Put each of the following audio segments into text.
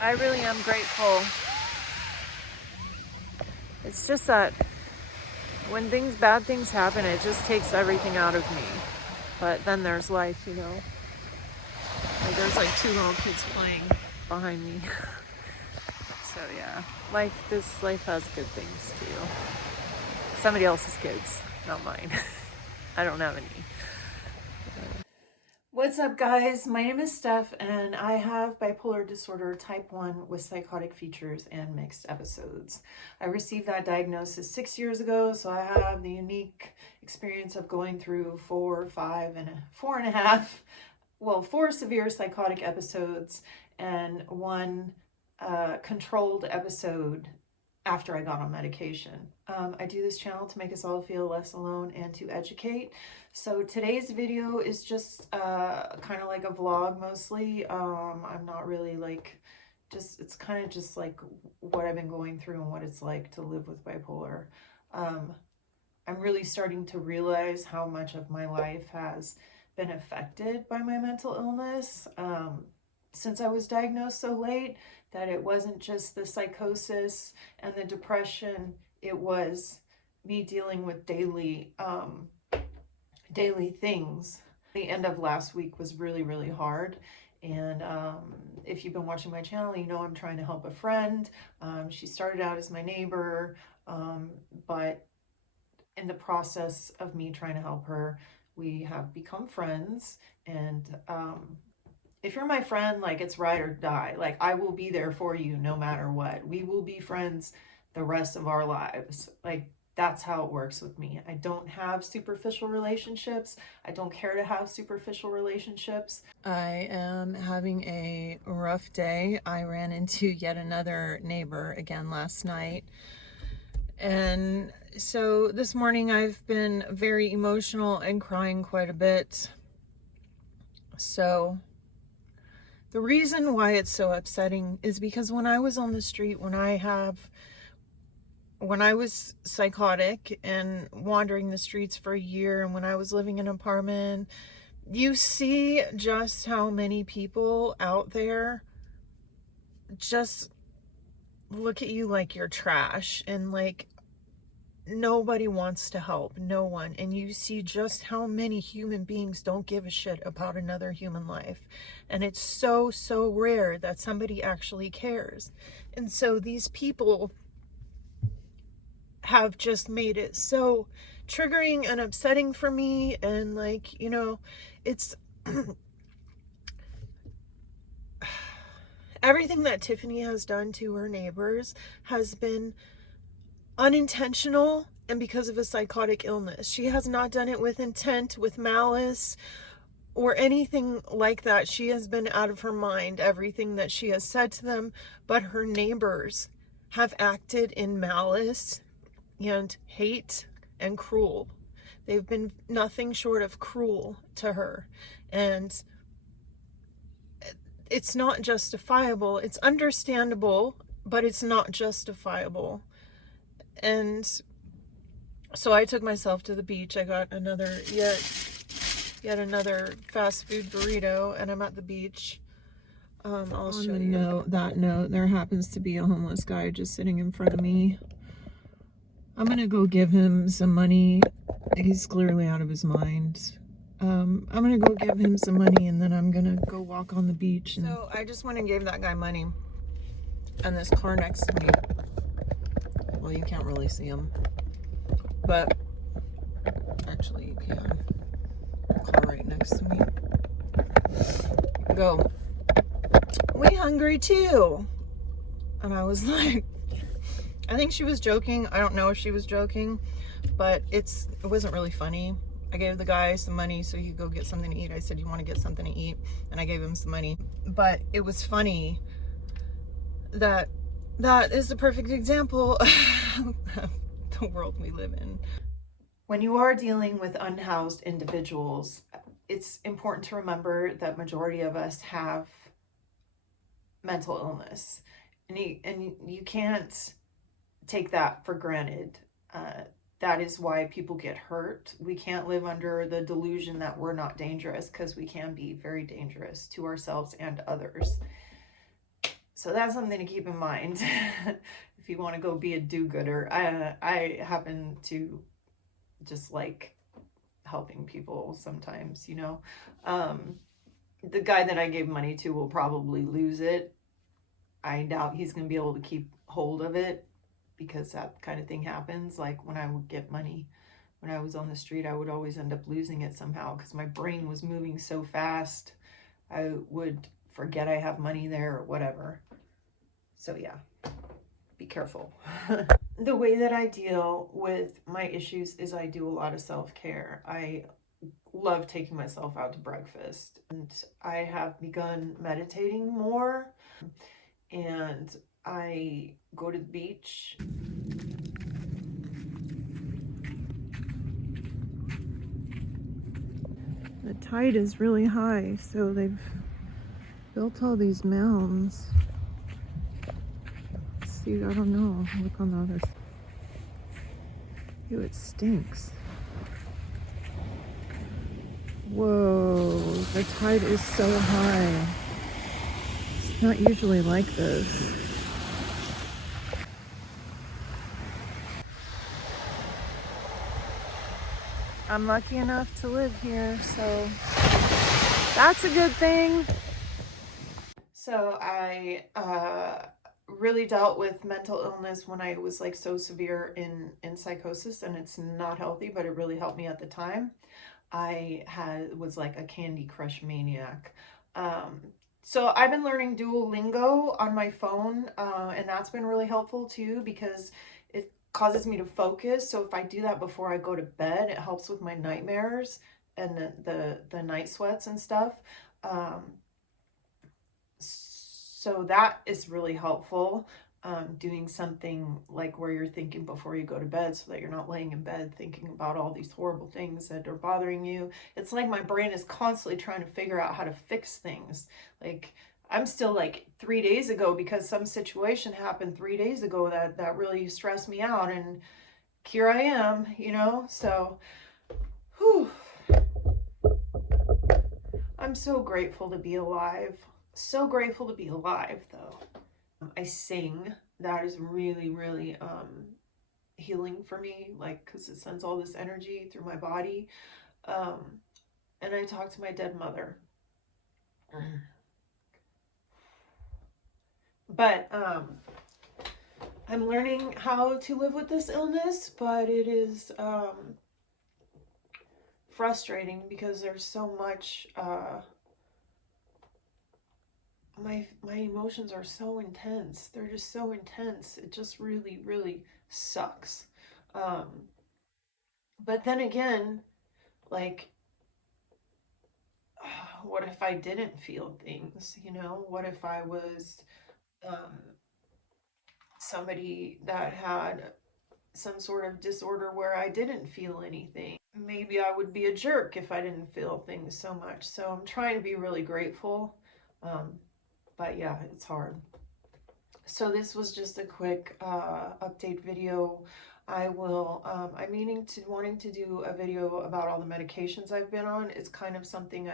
I really am grateful. It's just that when bad things happen, it just takes everything out of me. But then there's life, you know. Like there's like 2 little kids playing behind me. So yeah, life has good things too. Somebody else's kids, not mine. I don't have any. What's up, guys? My name is Steph, and I have bipolar disorder type 1 with psychotic features and mixed episodes. I received that diagnosis 6 years ago, so I have the unique experience of going through 4 severe psychotic episodes and 1 controlled episode after I got on medication. I do this channel to make us all feel less alone and to educate. So today's video is just kind of like a vlog mostly. I'm not really like, it's kind of just like what I've been going through and what it's like to live with bipolar. I'm really starting to realize how much of my life has been affected by my mental illness. Since I was diagnosed so late, that it wasn't just the psychosis and the depression, it was me dealing with daily things. The end of last week was really, really hard. And if you've been watching my channel, you know I'm trying to help a friend. She started out as my neighbor, but in the process of me trying to help her, we have become friends. And if you're my friend, like, it's ride or die. Like, I will be there for you no matter what. We will be friends the rest of our lives. Like, that's how it works with me. I don't have superficial relationships. I don't care to have superficial relationships. I am having a rough day. I ran into yet another neighbor again last night. And so this morning I've been very emotional and crying quite a bit. So the reason why it's so upsetting is because when I was on the street, when I was psychotic and wandering the streets for a year, and when I was living in an apartment, you see just how many people out there just look at you like you're trash, and like nobody wants to help, no one. And you see just how many human beings don't give a shit about another human life. And it's so, so rare that somebody actually cares. And so these people have just made it so triggering and upsetting for me. And like, you know, it's everything that Tiffany has done to her neighbors has been unintentional and because of a psychotic illness. She has not done it with intent, with malice, or anything like that. She has been out of her mind, everything that she has said to them, but her neighbors have acted in malice and hate and cruel. They've been nothing short of cruel to her. And it's not justifiable. It's understandable, but it's not justifiable. And so I took myself to the beach. I got yet another fast food burrito, and I'm at the beach. I'll show you. That note, there happens to be a homeless guy just sitting in front of me. I'm gonna go give him some money. He's clearly out of his mind. I'm gonna go give him some money, and then I'm gonna go walk on the beach. And so I just went and gave that guy money. And this car next to me, well, you can't really see him, but actually you can. Car right next to me. Go, "We hungry too?" And I was like, I think she was joking. I don't know if she was joking, but it wasn't really funny. I gave the guy some money so he could go get something to eat. I said, "You want to get something to eat?" And I gave him some money. But it was funny that is the perfect example of the world we live in. When you are dealing with unhoused individuals, it's important to remember that majority of us have mental illness, and you can't take that for granted. That is why people get hurt. We can't live under the delusion that we're not dangerous, because we can be very dangerous to ourselves and others. So that's something to keep in mind if you want to go be a do-gooder. I happen to just like helping people sometimes, you know. The guy that I gave money to will probably lose it. I doubt he's going to be able to keep hold of it because that kind of thing happens. Like when I would get money, when I was on the street, I would always end up losing it somehow because my brain was moving so fast. I would forget I have money there or whatever. So yeah, be careful. The way that I deal with my issues is I do a lot of self-care. I love taking myself out to breakfast, and I have begun meditating more, and I go to the beach. The tide is really high, so they've built all these mounds. Let's see, I don't know. Look on the other side. Ew, it stinks. Whoa, the tide is so high. It's not usually like this. I'm lucky enough to live here, so that's a good thing. So I really dealt with mental illness when I was like so severe in psychosis, and it's not healthy, but it really helped me at the time. I was like a Candy Crush maniac. So I've been learning Duolingo on my phone, and that's been really helpful too because it causes me to focus. So if I do that before I go to bed, it helps with my nightmares and the night sweats and stuff. So that is really helpful. Doing something like where you're thinking before you go to bed so that you're not laying in bed thinking about all these horrible things that are bothering you. It's like my brain is constantly trying to figure out how to fix things. Like I'm still like 3 days ago because some situation happened 3 days ago that really stressed me out, and here I am, you know? So, whew. I'm so grateful to be alive. So grateful to be alive, though. I sing. That is really, really healing for me, like, because it sends all this energy through my body. And I talk to my dead mother. But I'm learning how to live with this illness, but it is frustrating because there's so much my emotions are so intense. They're just so intense. It just really, really sucks. But then again, like, what if I didn't feel things, you know? What if I was um, somebody that had some sort of disorder where I didn't feel anything? Maybe I would be a jerk if I didn't feel things so much. So I'm trying to be really grateful. But yeah, it's hard. So this was just a quick update video. I'm wanting to do a video about all the medications I've been on. It's kind of something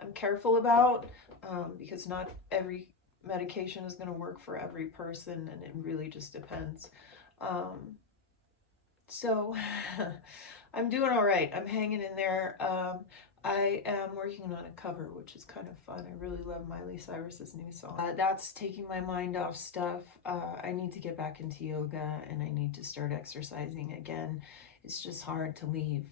I'm careful about because not every medication is going to work for every person, and it really just depends. So I'm doing all right. I'm hanging in there. I am working on a cover, which is kind of fun. I really love Miley Cyrus's new song. That's taking my mind off stuff. I need to get back into yoga, and I need to start exercising again. It's just hard to leave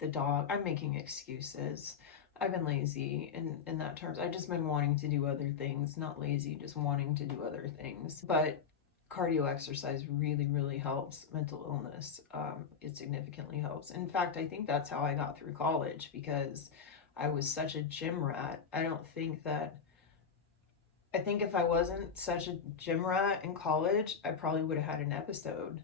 the dog. I'm making excuses. I've been lazy in that terms. I've just been wanting to do other things, not lazy, just wanting to do other things. But cardio exercise really, really helps mental illness. It significantly helps. In fact, I think that's how I got through college because I was such a gym rat. I think if I wasn't such a gym rat in college, I probably would have had an episode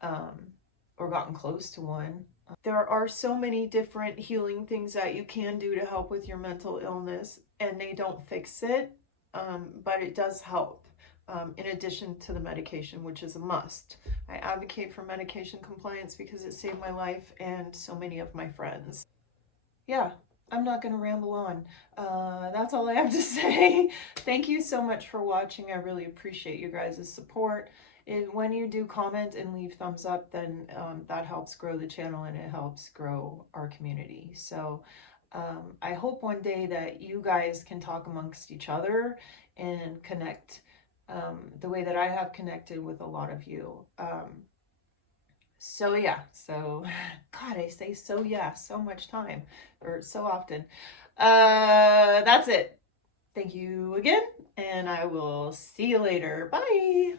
or gotten close to one. There are so many different healing things that you can do to help with your mental illness, and they don't fix it, but it does help. In addition to the medication, which is a must. I advocate for medication compliance because it saved my life and so many of my friends. Yeah, I'm not going to ramble on. That's all I have to say. Thank you so much for watching. I really appreciate you guys' support. And when you do comment and leave thumbs up, then that helps grow the channel and it helps grow our community. So I hope one day that you guys can talk amongst each other and connect the way that I have connected with a lot of you. So yeah, so God, I say so yeah so much time or so often. That's it. Thank you again, and I will see you later. Bye.